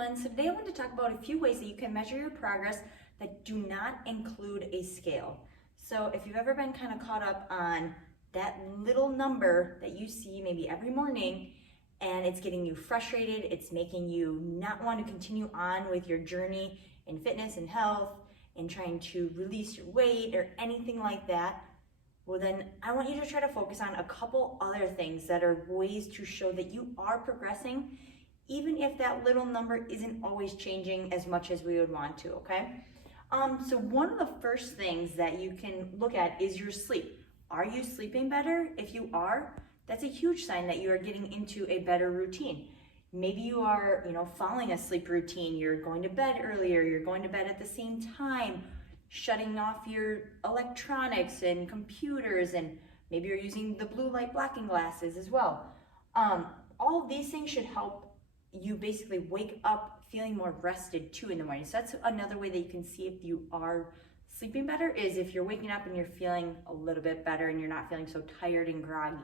everyone. So today I want to talk about a few ways that you can measure your progress that do not include a scale. So if you've ever been kind of caught up on that little number that you see maybe every morning and it's getting you frustrated, it's making you not want to continue on with your journey in fitness and health and trying to release your weight or anything like that, well then I want you to try to focus on a couple other things that are ways to show that you are progressing, even if that little number isn't always changing as much as we would want to, okay? So one of the first things that you can look at is your sleep. Are you sleeping better? If you are, that's a huge sign that you are getting into a better routine. Maybe you are, following a sleep routine. You're going to bed earlier, you're going to bed at the same time, shutting off your electronics and computers, and maybe you're using the blue light blocking glasses as well. All of these things should help you basically wake up feeling more rested too in the morning. So that's another way that you can see if you are sleeping better, is if you're waking up and you're feeling a little bit better and you're not feeling so tired and groggy.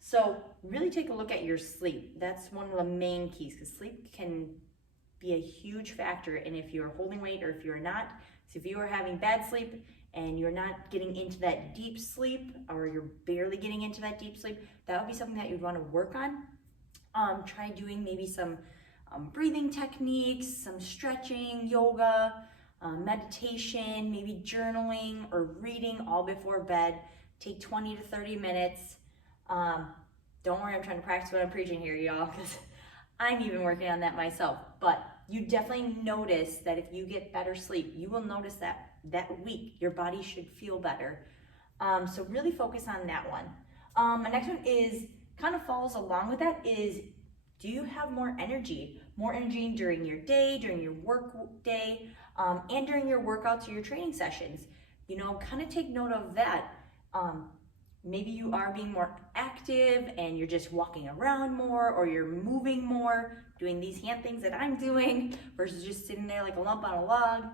So really take a look at your sleep. That's one of the main keys, because sleep can be a huge factor in if you're holding weight or if you're not. So if you are having bad sleep and you're not getting into that deep sleep, or you're barely getting into that deep sleep, that would be something that you'd want to work on. Try doing maybe some breathing techniques, some stretching, yoga, meditation, maybe journaling or reading all before bed. Take 20 to 30 minutes. Don't worry, I'm trying to practice what I'm preaching here, y'all, because I'm even working on that myself. But you definitely notice that if you get better sleep, you will notice that week your body should feel better. So really focus on that one. My next one is kind of falls along with that, is do you have more energy during your day, during your work day, and during your workouts or your training sessions? Kind of take note of that. Maybe you are being more active and you're just walking around more, or you're moving more, doing these hand things that I'm doing versus just sitting there like a lump on a log.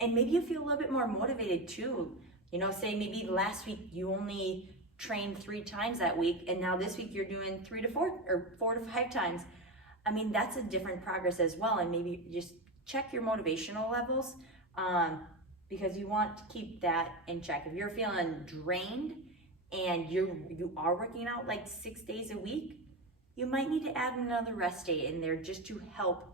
And maybe you feel a little bit more motivated too. Say maybe last week you only trained 3 times that week, and now this week you're doing 3 to 4 or 4 to 5 times. I mean, that's a different progress as well. And maybe just check your motivational levels, because you want to keep that in check. If you're feeling drained and you are working out like 6 days a week, you might need to add another rest day in there just to help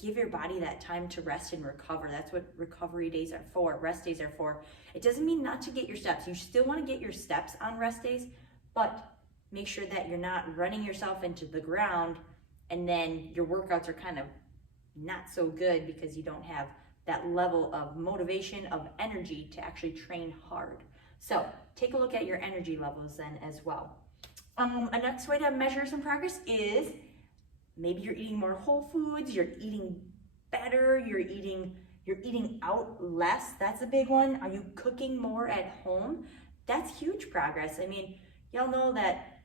give your body that time to rest and recover. That's what recovery days are for, rest days are for. It doesn't mean not to get your steps. You still want to get your steps on rest days, but make sure that you're not running yourself into the ground and then your workouts are kind of not so good because you don't have that level of motivation, of energy to actually train hard. So take a look at your energy levels then as well. A next way to measure some progress is maybe you're eating more whole foods, you're eating better, you're eating out less. That's a big one. Are you cooking more at home? That's huge progress. I mean, y'all know that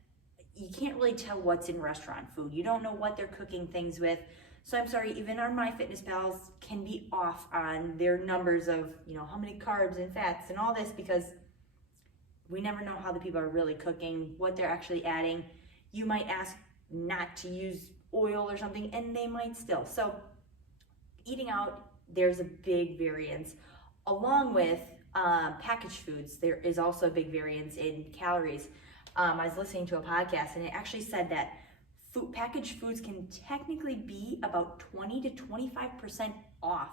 you can't really tell what's in restaurant food. You don't know what they're cooking things with. So I'm sorry, even our MyFitnessPals can be off on their numbers of, how many carbs and fats and all this, because we never know how the people are really cooking, what they're actually adding. You might ask not to use oil or something, and they might still. So eating out, there's a big variance. Along with packaged foods, there is also a big variance in calories. I was listening to a podcast and it actually said that packaged foods can technically be about 20 to 25% off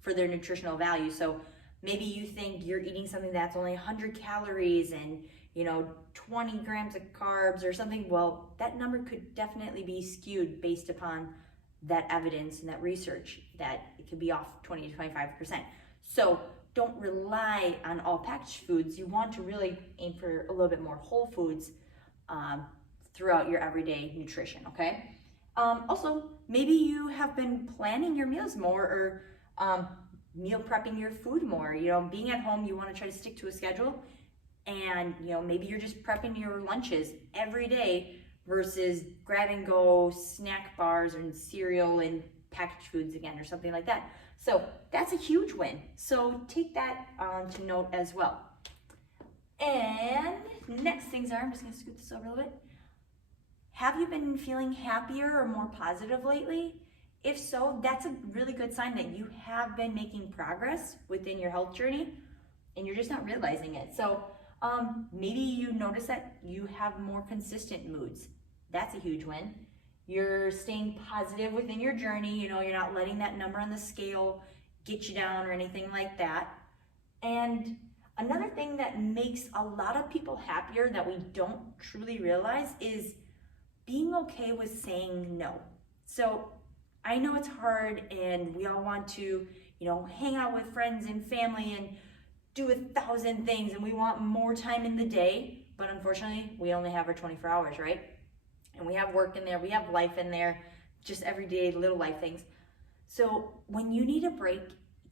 for their nutritional value. So maybe you think you're eating something that's only 100 calories and 20 grams of carbs or something. Well, that number could definitely be skewed based upon that evidence and that research, that it could be off 20 to 25%. So don't rely on all packaged foods. You want to really aim for a little bit more whole foods throughout your everyday nutrition, okay? Also, maybe you have been planning your meals more, or meal prepping your food more. Being at home, you want to try to stick to a schedule, and maybe you're just prepping your lunches every day versus grab and go snack bars and cereal and packaged foods again or something like that. So that's a huge win. So take that to note as well. And next things are, I'm just gonna scoot this over a little bit. Have you been feeling happier or more positive lately? If so, that's a really good sign that you have been making progress within your health journey and you're just not realizing it. So maybe you notice that you have more consistent moods. That's a huge win. You're staying positive within your journey. You know, you're not letting that number on the scale get you down or anything like that. And another thing that makes a lot of people happier that we don't truly realize is being okay with saying no. So I know it's hard and we all want to, you know, hang out with friends and family and do 1,000 things and we want more time in the day, but unfortunately we only have our 24 hours, right? And we have work in there, we have life in there, just everyday little life things. So when you need a break,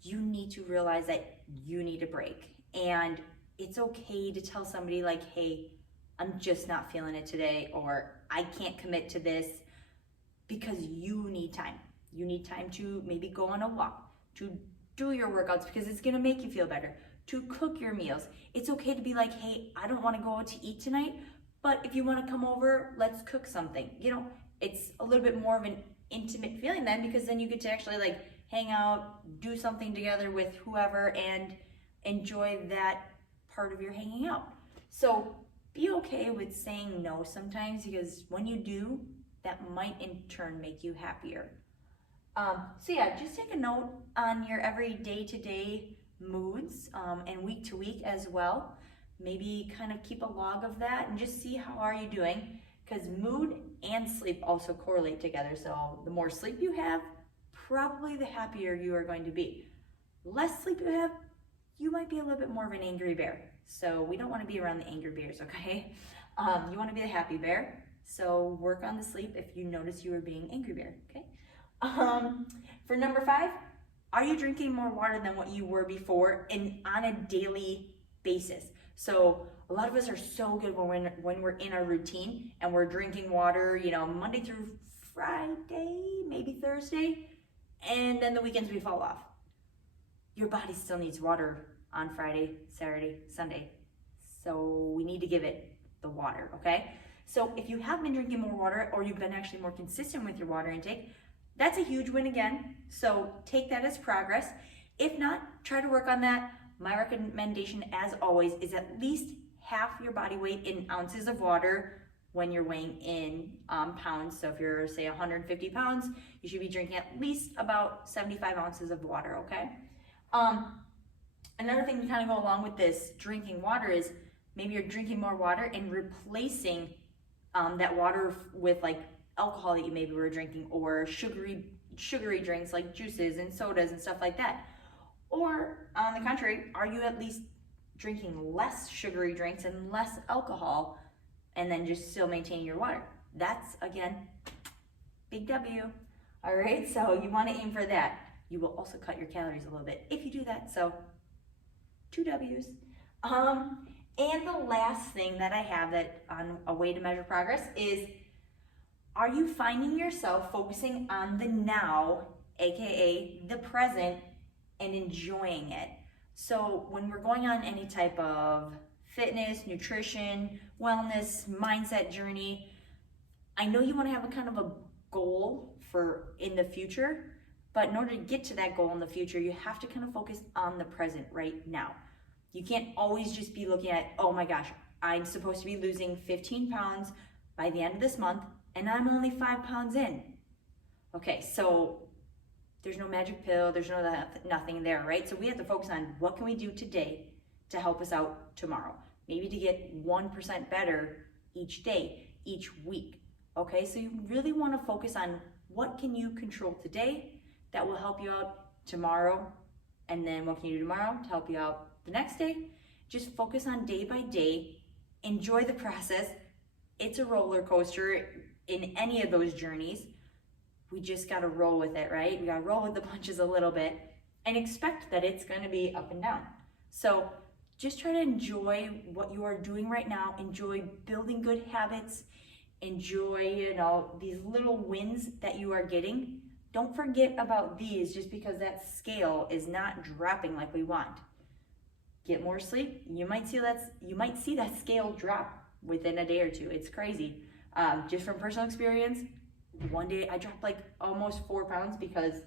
you need to realize that you need a break. And it's okay to tell somebody like, hey, I'm just not feeling it today, or I can't commit to this, because you need time. You need time to maybe go on a walk, to do your workouts because it's gonna make you feel better, to cook your meals. It's okay to be like, hey, I don't wanna go out to eat tonight, but if you wanna come over, let's cook something. You know, it's a little bit more of an intimate feeling then, because then you get to actually like hang out, do something together with whoever and enjoy that part of your hanging out. So be okay with saying no sometimes, because when you do, that might in turn make you happier. So yeah, just take a note on your every day-to-day moods and week-to-week as well. Maybe kind of keep a log of that and just see how are you doing, because mood and sleep also correlate together. So the more sleep you have, probably the happier you are going to be. Less sleep you have, you might be a little bit more of an angry bear. So we don't want to be around the angry bears, okay? You want to be the happy bear. So work on the sleep if you notice you are being angry bear, okay? For number 5, are you drinking more water than what you were before and on a daily basis? So a lot of us are so good when we're in our routine and we're drinking water, you know, Monday through Friday, maybe Thursday, and then the weekends we fall off. Your body still needs water on Friday, Saturday, Sunday. So we need to give it the water, okay? So if you have been drinking more water, or you've been actually more consistent with your water intake, that's a huge win again. So take that as progress. If not, try to work on that. My recommendation, as always, is at least half your body weight in ounces of water when you're weighing in pounds. So if you're, say, 150 pounds, you should be drinking at least about 75 ounces of water, okay? Another thing to kind of go along with this drinking water is maybe you're drinking more water and replacing that water with like alcohol that you maybe were drinking, or sugary drinks like juices and sodas and stuff like that. Or on the contrary, are you at least drinking less sugary drinks and less alcohol and then just still maintaining your water? That's, again, big W. All right, so you want to aim for that. You will also cut your calories a little bit if you do that, so 2 W's. And the last thing that I have that on a way to measure progress is, are you finding yourself focusing on the now, aka the present, and enjoying it? So when we're going on any type of fitness, nutrition, wellness, mindset journey, I know you want to have a kind of a goal for in the future, but in order to get to that goal in the future, you have to kind of focus on the present right now. You can't always just be looking at, oh my gosh, I'm supposed to be losing 15 pounds by the end of this month, and I'm only 5 pounds in. Okay, so there's no magic pill, there's nothing there, right? So we have to focus on what can we do today to help us out tomorrow. Maybe to get 1% better each day, each week. Okay, so you really want to focus on what can you control today that will help you out tomorrow, and then what can you do tomorrow to help you out the next day. Just focus on day by day. Enjoy the process. It's a roller coaster in any of those journeys. We just got to roll with it, right? We got to roll with the punches a little bit and expect that it's going to be up and down. So just try to enjoy what you are doing right now. Enjoy building good habits. Enjoy, these little wins that you are getting. Don't forget about these just because that scale is not dropping like we want. Get more sleep. You might see that scale drop within a day or two. It's crazy. Just from personal experience, one day I dropped like almost 4 pounds because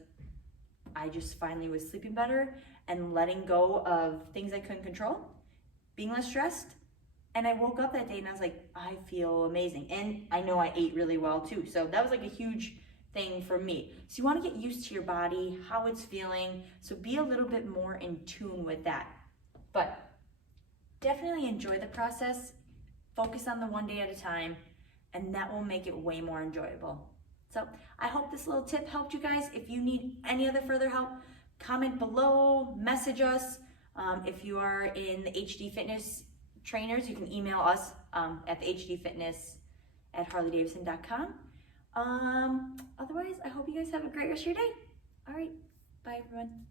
I just finally was sleeping better and letting go of things I couldn't control, being less stressed. And I woke up that day and I was like, I feel amazing. And I know I ate really well too. So that was like a huge thing for me. So you want to get used to your body, how it's feeling. So be a little bit more in tune with that. But definitely enjoy the process. Focus on the one day at a time, and that will make it way more enjoyable. So I hope this little tip helped you guys. If you need any other further help, comment below, message us. If you are in the HD Fitness trainers, you can email us at the hdfitness@harleydavidson.com. Otherwise, I hope you guys have a great rest of your day. All right, bye everyone.